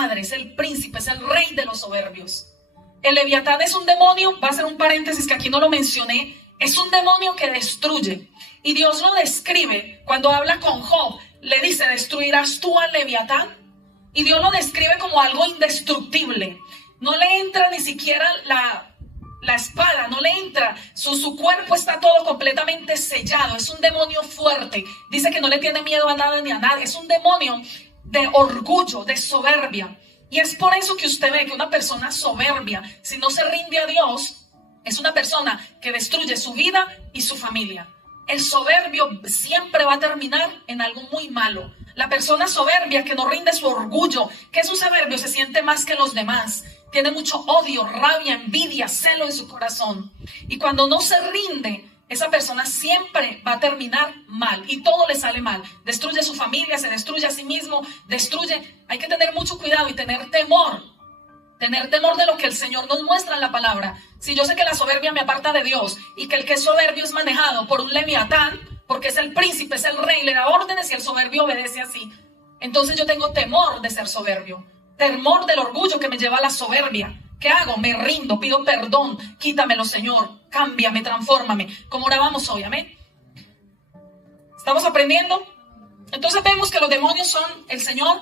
padre, es el príncipe, es el rey de los soberbios. El Leviatán es un demonio, va a ser un paréntesis que aquí no lo mencioné, es un demonio que destruye. Y Dios lo describe cuando habla con Job, le dice, ¿destruirás tú al Leviatán? Y Dios lo describe como algo indestructible. No le entra ni siquiera la espada, no le entra, su cuerpo está todo completamente sellado, es un demonio fuerte, dice que no le tiene miedo a nada ni a nadie, es un demonio de orgullo, de soberbia. Y es por eso que usted ve que una persona soberbia, si no se rinde a Dios, es una persona que destruye su vida y su familia. El soberbio siempre va a terminar en algo muy malo. La persona soberbia que no rinde su orgullo, que es un soberbio, se siente más que los demás. Tiene mucho odio, rabia, envidia, celo en su corazón. Y cuando no se rinde, esa persona siempre va a terminar mal y todo le sale mal. Destruye su familia, se destruye a sí mismo, destruye. Hay que tener mucho cuidado y tener temor de lo que el Señor nos muestra en la palabra. Si yo sé que la soberbia me aparta de Dios y que el que es soberbio es manejado por un Leviatán, porque es el príncipe, es el rey, le da órdenes y el soberbio obedece así. Entonces yo tengo temor de ser soberbio, temor del orgullo que me lleva a la soberbia. ¿Qué hago? Me rindo, pido perdón, quítamelo, Señor, cámbiame, transfórmame, como orábamos hoy, amén. ¿Estamos aprendiendo? Entonces vemos que los demonios son, el Señor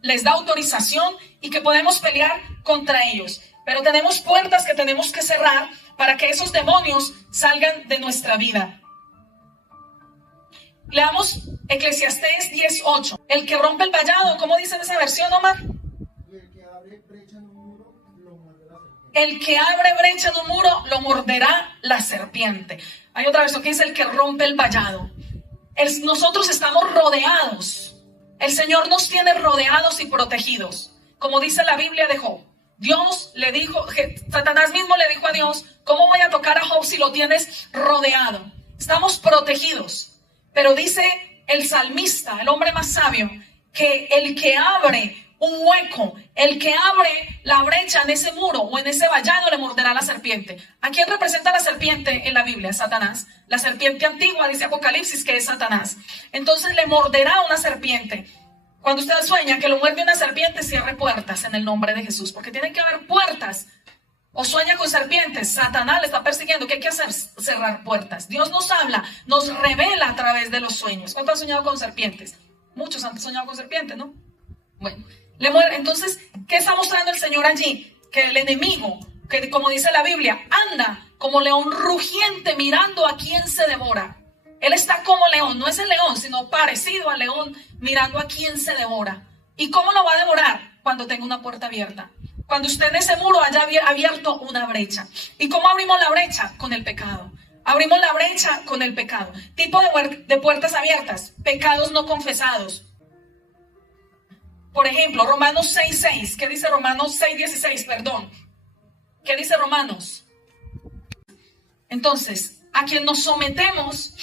les da autorización y que podemos pelear contra ellos. Pero tenemos puertas que tenemos que cerrar para que esos demonios salgan de nuestra vida. Leamos Eclesiastés 10:8. El que rompe el vallado, ¿cómo dice en esa versión, Omar? El que abre brecha en un muro lo morderá la serpiente. Hay otra versión que dice el que rompe el vallado. Nosotros estamos rodeados. El Señor nos tiene rodeados y protegidos. Como dice la Biblia de Job. Dios le dijo, Satanás mismo le dijo a Dios, ¿cómo voy a tocar a Job si lo tienes rodeado? Estamos protegidos. Pero dice el salmista, el hombre más sabio, que el que abre un hueco, el que abre la brecha en ese muro o en ese vallado le morderá la serpiente. ¿A quién representa la serpiente en la Biblia? Satanás. La serpiente antigua, dice Apocalipsis, que es Satanás. Entonces le morderá una serpiente. Cuando usted sueña que lo muerde una serpiente, cierre puertas en el nombre de Jesús, porque tienen que haber puertas. O sueña con serpientes, Satanás le está persiguiendo. ¿Qué hay que hacer? Cerrar puertas. Dios nos habla, nos revela a través de los sueños. ¿Cuántos han soñado con serpientes? Muchos han soñado con serpientes, ¿no? Bueno, entonces, ¿qué está mostrando el Señor allí? Que el enemigo, que como dice la Biblia, anda como león rugiente mirando a quién se devora. Él está como león, no es el león, sino parecido al león mirando a quién se devora. ¿Y cómo lo va a devorar? Cuando tenga una puerta abierta. Cuando usted en ese muro haya abierto una brecha. ¿Y cómo abrimos la brecha? Con el pecado. Abrimos la brecha con el pecado. Tipo de puertas abiertas, pecados no confesados. Por ejemplo, Romanos 6:6. ¿Qué dice Romanos 6:16? Perdón. ¿Qué dice Romanos? Entonces, a quien nos sometemos,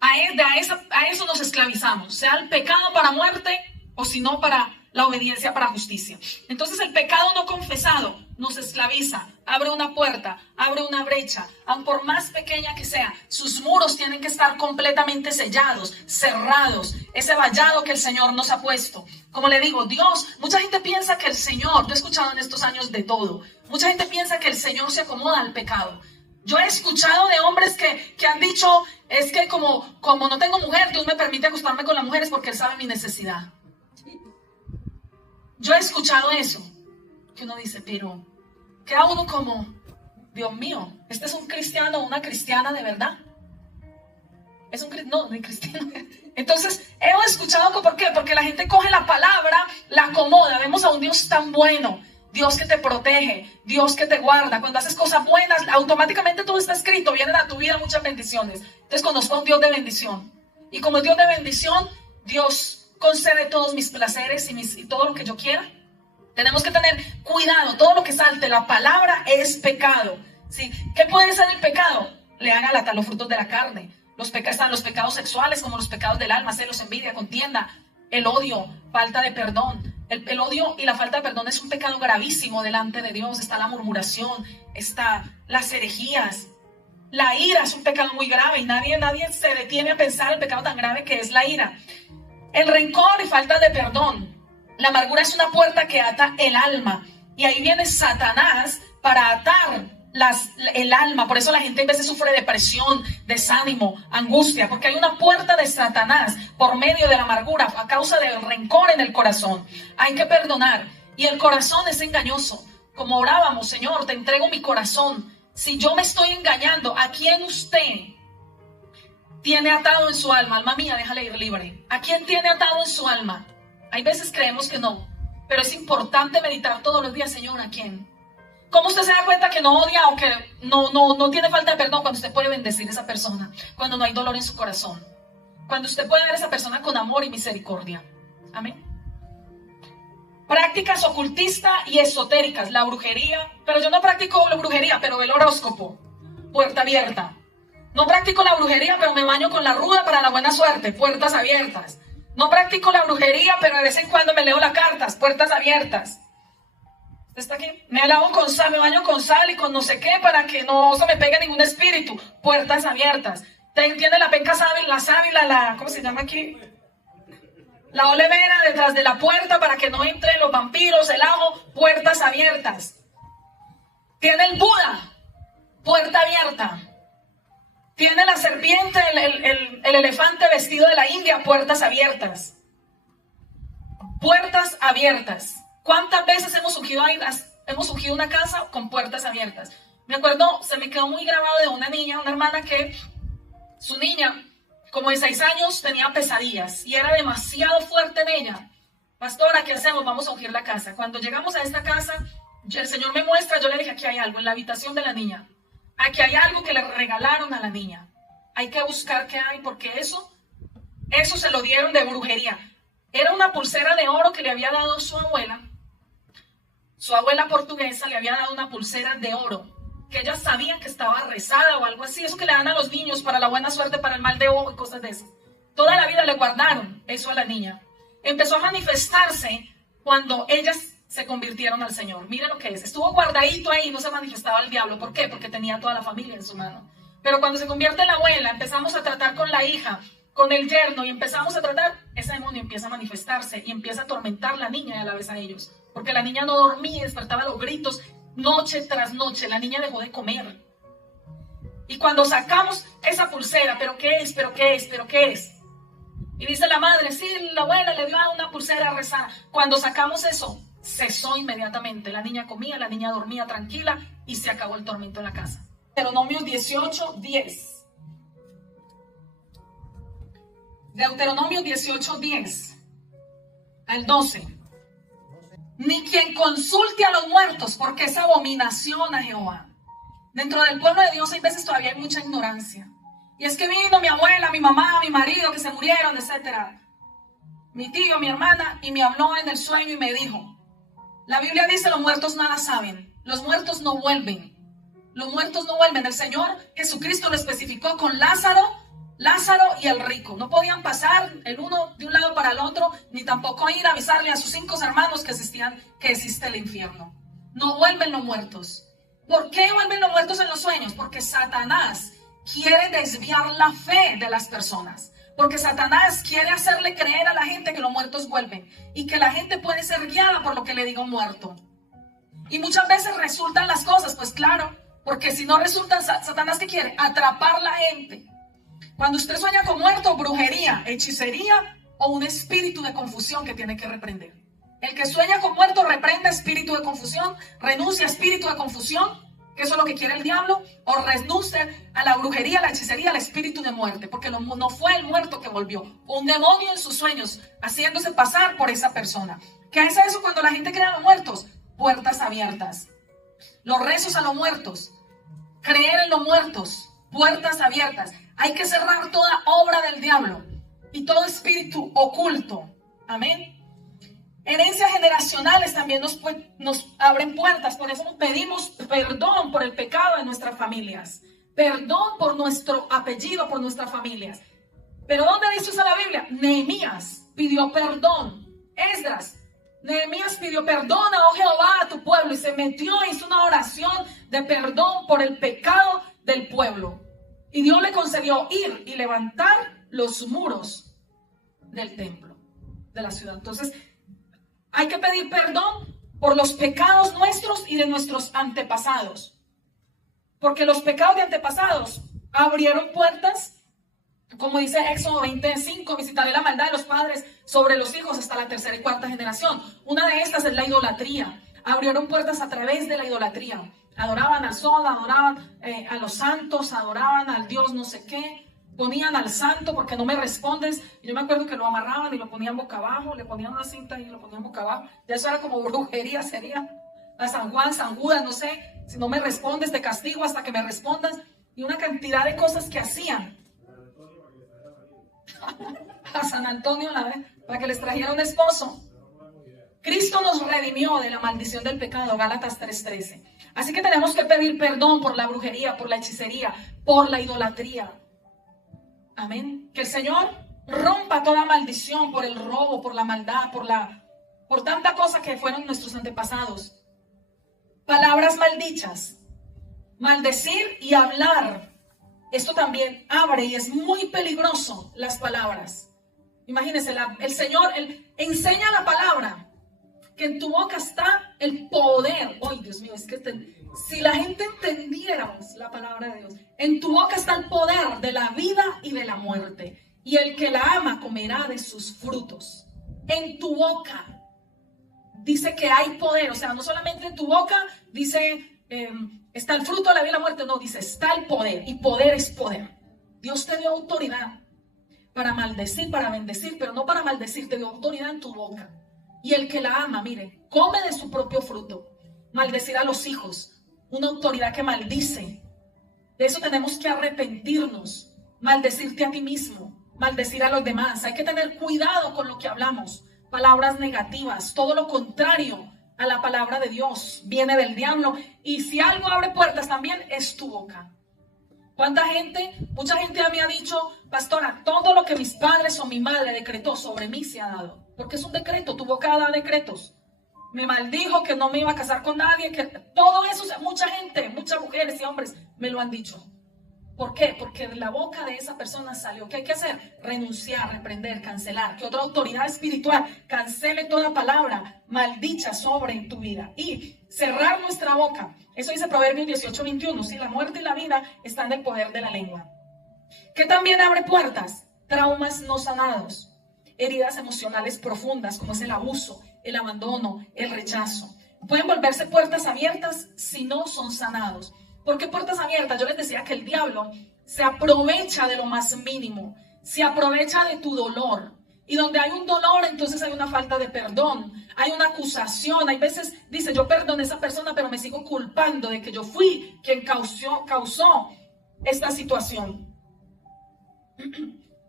a eso nos esclavizamos. Sea el pecado para muerte o si no para la obediencia para justicia. Entonces el pecado no confesado nos esclaviza, abre una puerta, abre una brecha, aun por más pequeña que sea, sus muros tienen que estar completamente sellados, cerrados, ese vallado que el Señor nos ha puesto. Como le digo, Dios, mucha gente piensa que el Señor, yo he escuchado en estos años de todo, mucha gente piensa que el Señor se acomoda al pecado. Yo he escuchado de hombres que han dicho, es que como no tengo mujer, Dios me permite acostarme con las mujeres porque Él sabe mi necesidad. Yo he escuchado eso, que uno dice, pero queda uno como, Dios mío, ¿este es un cristiano o una cristiana de verdad? Es un cristiano, no, cristiano. Entonces, he escuchado, ¿por qué? Porque la gente coge la palabra, la acomoda, vemos a un Dios tan bueno, Dios que te protege, Dios que te guarda. Cuando haces cosas buenas, automáticamente todo está escrito, vienen a tu vida muchas bendiciones. Entonces, conozco a un Dios de bendición. Y como Dios de bendición, Dios concede todos mis placeres y todo lo que yo quiera. Tenemos que tener cuidado, todo lo que salte la palabra es pecado. ¿Sí? ¿Qué puede ser el pecado? Le haga lata los frutos de la carne. Están los pecados sexuales como los pecados del alma, celos, envidia, contienda, el odio, falta de perdón. El odio y la falta de perdón es un pecado gravísimo delante de Dios. Está la murmuración, está las herejías. La ira es un pecado muy grave y nadie se detiene a pensar el pecado tan grave que es la ira. El rencor y falta de perdón. La amargura es una puerta que ata el alma. Y ahí viene Satanás para atar el alma. Por eso la gente a veces sufre depresión, desánimo, angustia, porque hay una puerta de Satanás por medio de la amargura a causa del rencor en el corazón. Hay que perdonar. Y el corazón es engañoso. Como orábamos, Señor, te entrego mi corazón. Si yo me estoy engañando, ¿a quién usted tiene atado en su alma? Alma mía, déjale ir libre. ¿A quién tiene atado en su alma? Hay veces creemos que no, pero es importante meditar todos los días, Señor, ¿a quién? ¿Cómo usted se da cuenta que no odia o que no tiene falta de perdón? Cuando usted puede bendecir a esa persona, cuando no hay dolor en su corazón, cuando usted puede ver a esa persona con amor y misericordia. Amén. Prácticas ocultistas y esotéricas, la brujería, pero yo no practico la brujería, pero el horóscopo, puerta abierta. No practico la brujería, pero me baño con la ruda para la buena suerte, puertas abiertas. No practico la brujería, pero de vez en cuando me leo las cartas, puertas abiertas. ¿Usted está aquí? Me lavo con sal, me baño con sal y con no sé qué para que no se me pegue ningún espíritu, puertas abiertas. Tiene la penca sábila, ¿cómo se llama aquí? La olivera detrás de la puerta para que no entren los vampiros, el ajo, puertas abiertas. Tiene el Buda, puerta abierta. Tiene la serpiente, el elefante vestido de la India, puertas abiertas. Puertas abiertas. ¿Cuántas veces hemos ungido una casa con puertas abiertas? Me acuerdo, se me quedó muy grabado de una niña, una hermana que su niña, como de 6 años, tenía pesadillas y era demasiado fuerte en ella. Pastora, ¿qué hacemos? Vamos a ungir la casa. Cuando llegamos a esta casa, el Señor me muestra, yo le dije, aquí hay algo en la habitación de la niña. Aquí hay algo que le regalaron a la niña. Hay que buscar qué hay, porque eso se lo dieron de brujería. Era una pulsera de oro que le había dado su abuela. Su abuela portuguesa le había dado una pulsera de oro, que ella sabía que estaba rezada o algo así. Eso que le dan a los niños para la buena suerte, para el mal de ojo y cosas de esas. Toda la vida le guardaron eso a la niña. Empezó a manifestarse cuando ellas se convirtieron al Señor. Mire lo que es. Estuvo guardadito ahí y no se manifestaba el diablo. ¿Por qué? Porque tenía toda la familia en su mano. Pero cuando se convierte en la abuela, empezamos a tratar con la hija, con el yerno, y empezamos a tratar, ese demonio empieza a manifestarse y empieza a atormentar a la niña y a la vez a ellos. Porque la niña no dormía y despertaba los gritos noche tras noche. La niña dejó de comer. Y cuando sacamos esa pulsera, ¿pero qué es? ¿Pero qué es? ¿Pero qué es? Y dice la madre, sí, la abuela le dio una pulsera a rezar. Cuando sacamos eso, cesó inmediatamente. La niña comía, la niña dormía tranquila y se acabó el tormento en la casa. Deuteronomio 18:10. Deuteronomio 18:10 al 12. Ni quien consulte a los muertos, porque es abominación a Jehová. Dentro del pueblo de Dios hay veces todavía hay mucha ignorancia. Y es que vino mi abuela, mi mamá, mi marido que se murieron, etc. Mi tío, mi hermana, y me habló en el sueño y me dijo, la Biblia dice, los muertos nada saben, los muertos no vuelven. Los muertos no vuelven. El Señor Jesucristo lo especificó con Lázaro y el rico. No podían pasar el uno de un lado para el otro, ni tampoco ir a avisarle a sus 5 hermanos que existe el infierno. No vuelven los muertos. ¿Por qué vuelven los muertos en los sueños? Porque Satanás quiere desviar la fe de las personas. Porque Satanás quiere hacerle creer a la gente que los muertos vuelven y que la gente puede ser guiada por lo que le diga un muerto. Y muchas veces resultan las cosas, pues claro, porque si no resultan, Satanás ¿qué quiere? Atrapar la gente. Cuando usted sueña con muerto, brujería, hechicería o un espíritu de confusión que tiene que reprender. El que sueña con muerto reprende espíritu de confusión, renuncia a espíritu de confusión, que eso es lo que quiere el diablo, o renuncia a la brujería, a la hechicería, al espíritu de muerte, porque no fue el muerto que volvió, un demonio en sus sueños, haciéndose pasar por esa persona. ¿Qué es eso cuando la gente crea a los muertos? Puertas abiertas. Los rezos a los muertos, creer en los muertos, puertas abiertas. Hay que cerrar toda obra del diablo y todo espíritu oculto. Amén. Herencias generacionales también nos abren puertas. Por eso pedimos perdón por el pecado de nuestras familias. Perdón por nuestro apellido, por nuestras familias. Pero ¿dónde dice eso en la Biblia? Nehemías pidió perdón. Esdras, Nehemías pidió perdón, oh Jehová, a tu pueblo. Y se metió, hizo una oración de perdón por el pecado del pueblo. Y Dios le concedió ir y levantar los muros del templo, de la ciudad. Entonces, Hay que pedir perdón por los pecados nuestros y de nuestros antepasados. Porque los pecados de antepasados abrieron puertas, como dice Éxodo 25, visitaré la maldad de los padres sobre los hijos hasta la tercera y cuarta generación. Una de estas es la idolatría. Abrieron puertas a través de la idolatría. Adoraban al sol, adoraban a los santos, adoraban al Dios no sé qué. Ponían al santo porque no me respondes. Yo me acuerdo que lo amarraban y lo ponían boca abajo, le ponían una cinta y lo ponían boca abajo. Ya eso era como brujería, sería. A San Juan, San Judas, no sé. Si no me respondes, te castigo hasta que me respondas. Y una cantidad de cosas que hacían. A San Antonio, para que les trajera un esposo. Cristo nos redimió de la maldición del pecado, Gálatas 3:13. Así que tenemos que pedir perdón por la brujería, por la hechicería, por la idolatría. Amén. Que el Señor rompa toda maldición por el robo, por la maldad, por tanta cosa que fueron nuestros antepasados. Palabras maldichas, maldecir y hablar. Esto también abre y es muy peligroso las palabras. Imagínense, el Señor enseña la palabra, que en tu boca está el poder. Ay, Dios mío, es que si la gente entendiéramos la palabra de Dios, en tu boca está el poder de la vida y de la muerte. Y el que la ama comerá de sus frutos. En tu boca dice que hay poder, o sea, no solamente en tu boca dice está el fruto de la vida y la muerte, no, dice está el poder, y poder es poder. Dios te dio autoridad para maldecir, para bendecir, pero no para maldecir, te dio autoridad en tu boca. Y el que la ama, mire, come de su propio fruto. Maldecir a los hijos, una autoridad que maldice. De eso tenemos que arrepentirnos. Maldecirte a ti mismo, maldecir a los demás. Hay que tener cuidado con lo que hablamos. Palabras negativas, todo lo contrario a la palabra de Dios viene del diablo. Y si algo abre puertas también es tu boca. ¿Cuánta gente? Mucha gente ya me ha dicho, pastora, todo lo que mis padres o mi madre decretó sobre mí se ha dado. Porque es un decreto, tu boca da decretos. Me maldijo que no me iba a casar con nadie, que todo eso, mucha gente, muchas mujeres y hombres me lo han dicho. ¿Por qué? Porque de la boca de esa persona salió. ¿Qué hay que hacer? Renunciar, reprender, cancelar. Que otra autoridad espiritual cancele toda palabra maldicha sobre tu vida. Y cerrar nuestra boca. Eso dice Proverbios 18:21. Si la muerte y la vida están en el poder de la lengua. ¿Qué también abre puertas? Traumas no sanados. Heridas emocionales profundas, como es el abuso, el abandono, el rechazo. Pueden volverse puertas abiertas si no son sanados. ¿Por qué puertas abiertas? Yo les decía que el diablo se aprovecha de lo más mínimo, se aprovecha de tu dolor. Y donde hay un dolor, entonces hay una falta de perdón, hay una acusación. Hay veces dice, yo perdoné a esa persona, pero me sigo culpando de que yo fui quien causó esta situación.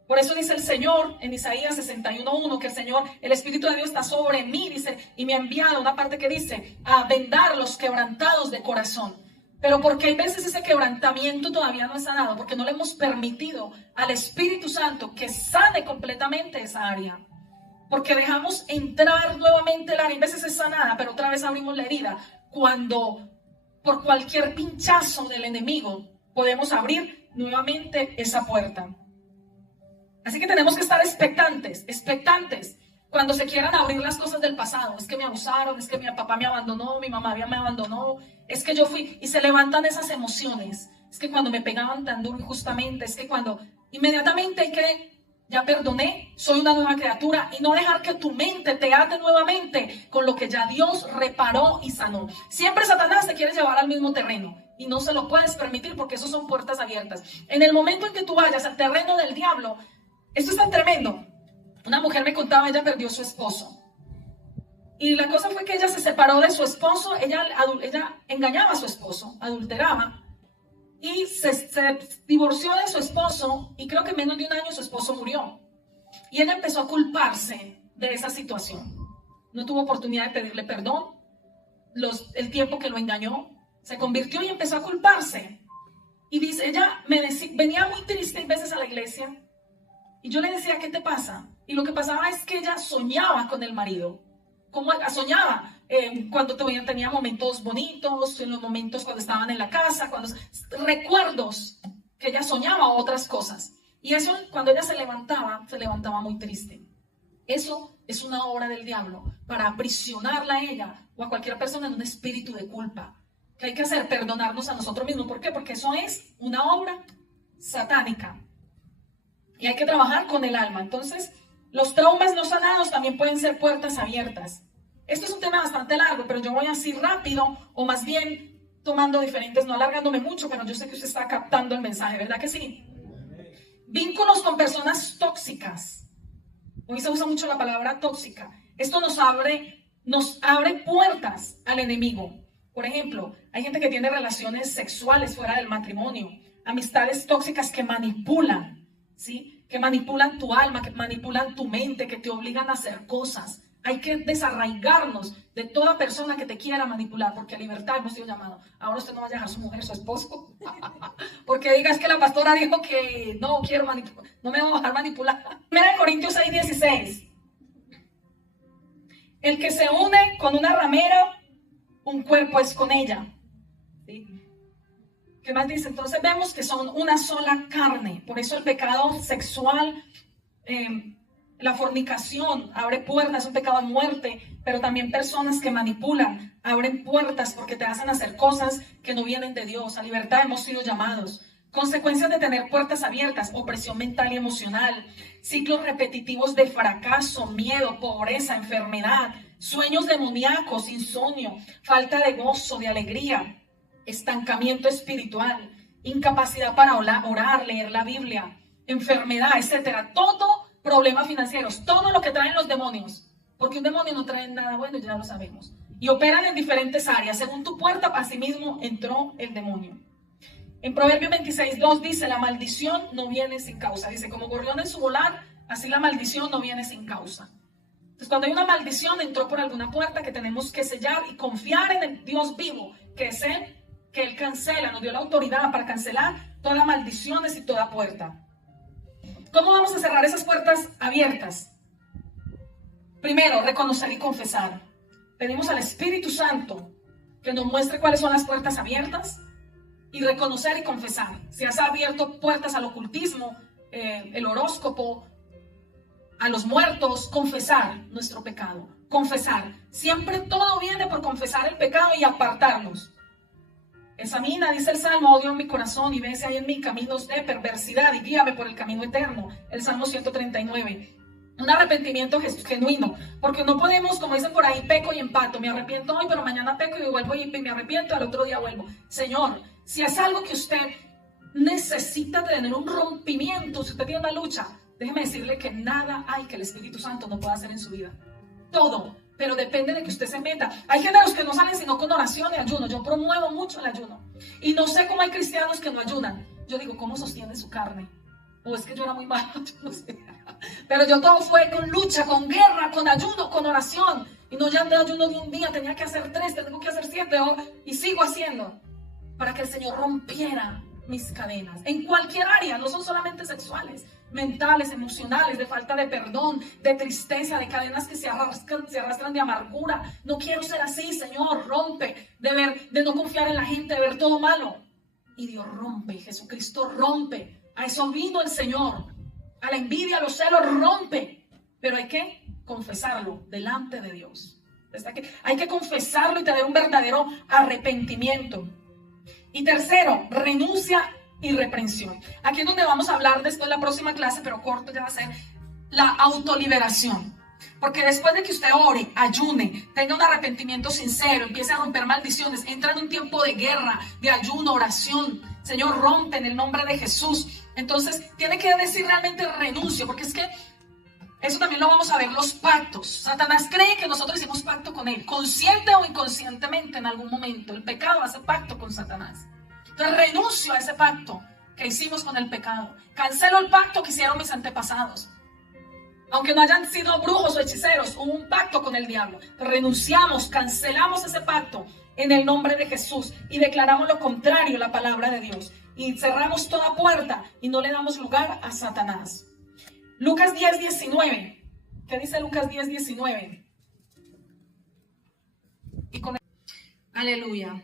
Por eso dice el Señor en Isaías 61:1 que el Señor, el Espíritu de Dios está sobre mí, dice, y me ha enviado una parte que dice, a vendar los quebrantados de corazón. Pero porque hay veces ese quebrantamiento todavía no es sanado, porque no le hemos permitido al Espíritu Santo que sane completamente esa área. Porque dejamos entrar nuevamente el área, hay veces es sanada, pero otra vez abrimos la herida. Cuando por cualquier pinchazo del enemigo podemos abrir nuevamente esa puerta. Así que tenemos que estar expectantes. Cuando se quieran abrir las cosas del pasado. Es que me abusaron, es que mi papá me abandonó, mi mamá me abandonó, es que yo fui, y se levantan esas emociones. Es que cuando me pegaban tan duro injustamente, es que cuando inmediatamente hay que, ya perdoné, soy una nueva criatura, y no dejar que tu mente te ate nuevamente con lo que ya Dios reparó y sanó. Siempre Satanás te quiere llevar al mismo terreno. Y no se lo puedes permitir porque eso son puertas abiertas. En el momento en que tú vayas al terreno del diablo, esto es tan tremendo. Una mujer me contaba, ella perdió a su esposo. Y la cosa fue que ella se separó de su esposo, ella engañaba a su esposo, adulteraba. Y se divorció de su esposo y creo que en menos de un año su esposo murió. Y ella empezó a culparse de esa situación. No tuvo oportunidad de pedirle perdón. El tiempo que lo engañó, se convirtió y empezó a culparse. Y dice, ella venía muy triste a veces a la iglesia. Y yo le decía, ¿qué te pasa? Y lo que pasaba es que ella soñaba con el marido. ¿Cómo soñaba? Cuando tenía momentos bonitos, en los momentos cuando estaban en la casa, recuerdos que ella soñaba otras cosas. Y eso, cuando ella se levantaba muy triste. Eso es una obra del diablo para aprisionarla a ella o a cualquier persona en un espíritu de culpa. ¿Qué hay que hacer? Perdonarnos a nosotros mismos. ¿Por qué? Porque eso es una obra satánica. Y hay que trabajar con el alma. Entonces, los traumas no sanados también pueden ser puertas abiertas. Esto es un tema bastante largo, pero yo voy así rápido, o más bien tomando diferentes, no alargándome mucho, pero yo sé que usted está captando el mensaje, ¿verdad que sí? Vínculos con personas tóxicas. Hoy se usa mucho la palabra tóxica. Esto nos abre puertas al enemigo. Por ejemplo, hay gente que tiene relaciones sexuales fuera del matrimonio, amistades tóxicas que manipulan, ¿sí? Que manipulan tu alma, que manipulan tu mente, que te obligan a hacer cosas. Hay que desarraigarnos de toda persona que te quiera manipular, porque a libertad hemos sido llamados. Ahora usted no va a dejar a su mujer, su esposo, porque digas que la pastora dijo que no quiero manipular, no me voy a dejar manipular. 1 Corintios 6:16. El que se une con una ramera, un cuerpo es con ella. ¿Sí? ¿Qué más dice? Entonces vemos que son una sola carne. Por eso el pecado sexual, la fornicación abre puertas, es un pecado a muerte, pero también personas que manipulan abren puertas porque te hacen hacer cosas que no vienen de Dios. A libertad hemos sido llamados. Consecuencias de tener puertas abiertas: opresión mental y emocional, ciclos repetitivos de fracaso, miedo, pobreza, enfermedad, sueños demoníacos, insomnio, falta de gozo, de alegría, estancamiento espiritual, incapacidad para orar, leer la Biblia, enfermedad, etcétera. Todo problemas financieros, todo lo que traen los demonios, porque un demonio no trae nada bueno, ya lo sabemos, y operan en diferentes áreas. Según tu puerta, así mismo entró el demonio. En Proverbios 26:2 dice: la maldición no viene sin causa. Dice, como gorrión en su volar, así la maldición no viene sin causa. Entonces, cuando hay una maldición, entró por alguna puerta que tenemos que sellar y confiar en el Dios vivo, que es Él, que Él cancela, nos dio la autoridad para cancelar todas maldiciones y toda puerta. ¿Cómo vamos a cerrar esas puertas abiertas? Primero, reconocer y confesar. Pedimos al Espíritu Santo que nos muestre cuáles son las puertas abiertas y reconocer y confesar. Si has abierto puertas al ocultismo, el horóscopo, a los muertos, confesar nuestro pecado. Confesar. Siempre todo viene por confesar el pecado y apartarnos. Examina, dice el Salmo, oh Dios, mi corazón, y ve si hay en mí caminos de perversidad y guíame por el camino eterno. El Salmo 139. Un arrepentimiento genuino, porque no podemos, como dicen por ahí, peco y empato. Me arrepiento hoy, pero mañana peco y vuelvo y me arrepiento, al otro día vuelvo. Señor, si es algo que usted necesita tener un rompimiento, si usted tiene una lucha, déjeme decirle que nada hay que el Espíritu Santo no pueda hacer en su vida. Todo. Pero depende de que usted se meta. Hay géneros que no salen sino con oración y ayuno. Yo promuevo mucho el ayuno. Y no sé cómo hay cristianos que no ayunan. Yo digo, ¿cómo sostiene su carne? O es que yo era muy malo, yo no sé. Pero yo todo fue con lucha, con guerra, con ayuno, con oración. Y no ya de ayuno de un día, tenía que hacer 3, tengo que hacer 7 y sigo haciendo. Para que el Señor rompiera mis cadenas. En cualquier área, no son solamente sexuales, mentales, emocionales, de falta de perdón, de tristeza, de cadenas que se arrastran de amargura. No quiero ser así, Señor, rompe, de no confiar en la gente, de ver todo malo. Y Dios rompe, Jesucristo rompe. A eso vino el Señor. A la envidia, a los celos, rompe. Pero hay que confesarlo delante de Dios. Hay que confesarlo y tener un verdadero arrepentimiento. Y tercero, renuncia y reprensión. Aquí es donde vamos a hablar después de la próxima clase, pero corto ya va a ser la autoliberación. Porque después de que usted ore, ayune, tenga un arrepentimiento sincero, empiece a romper maldiciones, entra en un tiempo de guerra, de ayuno, oración. Señor, rompe en el nombre de Jesús. Entonces, tiene que decir realmente renuncio, porque es que eso también lo vamos a ver, los pactos. Satanás cree que nosotros hicimos pacto con él, consciente o inconscientemente en algún momento. El pecado hace pacto con Satanás. Entonces renuncio a ese pacto que hicimos con el pecado. Cancelo el pacto que hicieron mis antepasados. Aunque no hayan sido brujos o hechiceros, hubo un pacto con el diablo. Renunciamos, cancelamos ese pacto en el nombre de Jesús y declaramos lo contrario, la palabra de Dios. Y cerramos toda puerta y no le damos lugar a Satanás. Lucas 10:19. ¿Qué dice Lucas 10:19? Aleluya.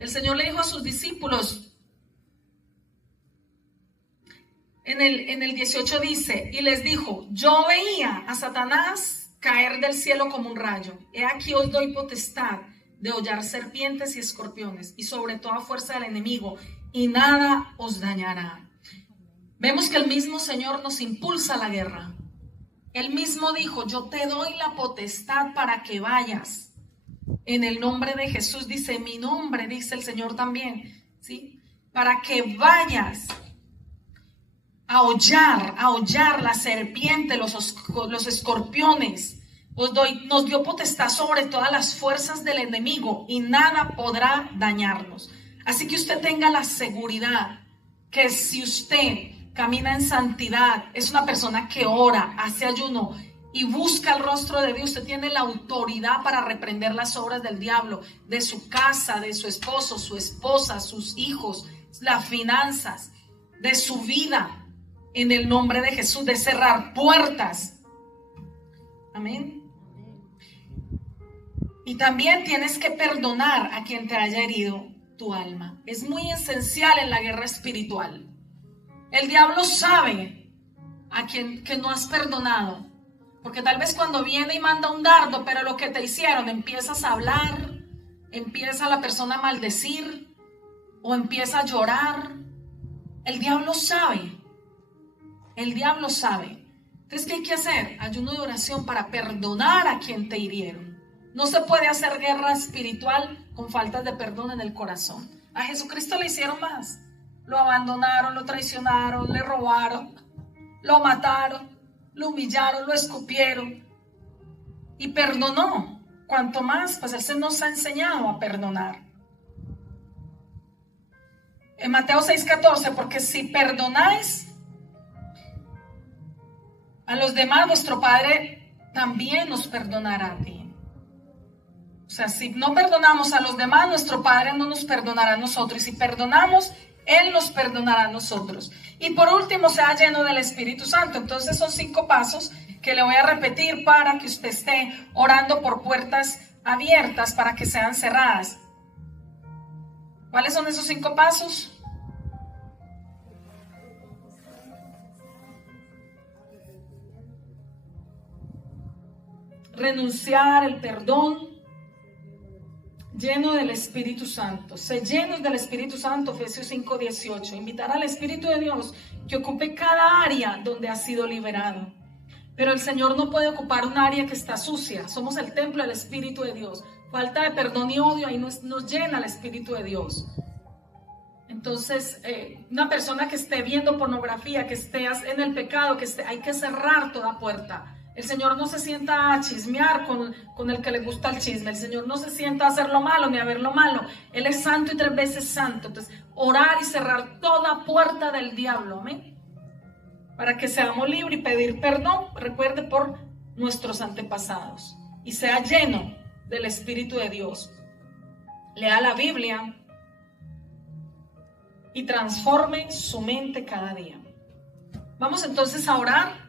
El Señor le dijo a sus discípulos, En el 18 dice, y les dijo, yo veía a Satanás caer del cielo como un rayo. He aquí os doy potestad de hollar serpientes y escorpiones y sobre toda fuerza del enemigo, y nada os dañará. Vemos que el mismo Señor nos impulsa a la guerra. Él mismo dijo, yo te doy la potestad para que vayas. En el nombre de Jesús, dice, mi nombre, dice el Señor también, ¿sí? Para que vayas a hollar la serpiente, los escorpiones. Nos dio potestad sobre todas las fuerzas del enemigo y nada podrá dañarnos. Así que usted tenga la seguridad que si usted camina en santidad, es una persona que ora, hace ayuno y busca el rostro de Dios, usted tiene la autoridad para reprender las obras del diablo, de su casa, de su esposo, su esposa, sus hijos, las finanzas, de su vida, en el nombre de Jesús, de cerrar puertas. Amén. Y también tienes que perdonar a quien te haya herido tu alma. Es muy esencial en la guerra espiritual. El diablo sabe a quien que no has perdonado, porque tal vez cuando viene y manda un dardo, pero lo que te hicieron, empiezas a hablar, empieza la persona a maldecir o empieza a llorar. El diablo sabe. El diablo sabe. Entonces, ¿qué hay que hacer? Ayuno y oración para perdonar a quien te hirieron. No se puede hacer guerra espiritual con faltas de perdón en el corazón. A Jesucristo le hicieron más. Lo abandonaron, lo traicionaron, le robaron, lo mataron, lo humillaron, lo escupieron. Y perdonó. Cuanto más, pues Él se nos ha enseñado a perdonar. En Mateo 6:14, porque si perdonáis a los demás, vuestro Padre también nos perdonará a ti. O sea, si no perdonamos a los demás, nuestro Padre no nos perdonará a nosotros. Y si perdonamos, Él nos perdonará a nosotros. Y por último, sea lleno del Espíritu Santo. Entonces son 5 pasos que le voy a repetir para que usted esté orando por puertas abiertas para que sean cerradas. ¿Cuáles son esos 5 pasos? Renunciar, el perdón, lleno del Espíritu Santo. Sé llenos del Espíritu Santo, Efesios 5:18. Invitar al Espíritu de Dios que ocupe cada área donde ha sido liberado. Pero el Señor no puede ocupar un área que está sucia. Somos el templo del Espíritu de Dios. Falta de perdón y odio, ahí nos llena el Espíritu de Dios. Entonces, una persona que esté viendo pornografía, que esté en el pecado, hay que cerrar toda puerta. El Señor no se sienta a chismear con el que le gusta el chisme. El Señor no se sienta a hacer lo malo ni a ver lo malo. Él es santo y 3 veces santo. Entonces, orar y cerrar toda puerta del diablo. Amén. Para que seamos libres y pedir perdón, recuerde, por nuestros antepasados. Y sea lleno del Espíritu de Dios. Lea la Biblia y transforme su mente cada día. Vamos entonces a orar.